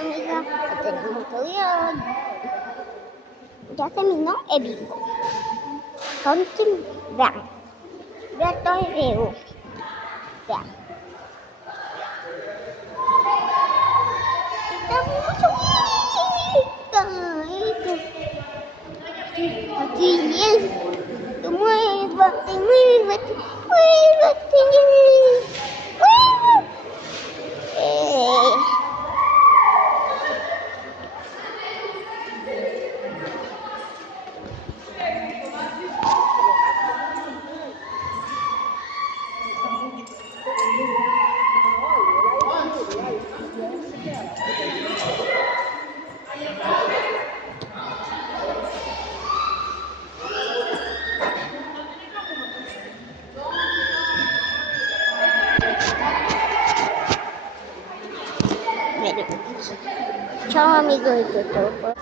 amiga, que tenemos que ir. Ya terminó el bingo. Vean, vean todo el video. Vean. Está mucho aquí bien. Muévate, muévate, muévate. Bueno, chao amigos de YouTube.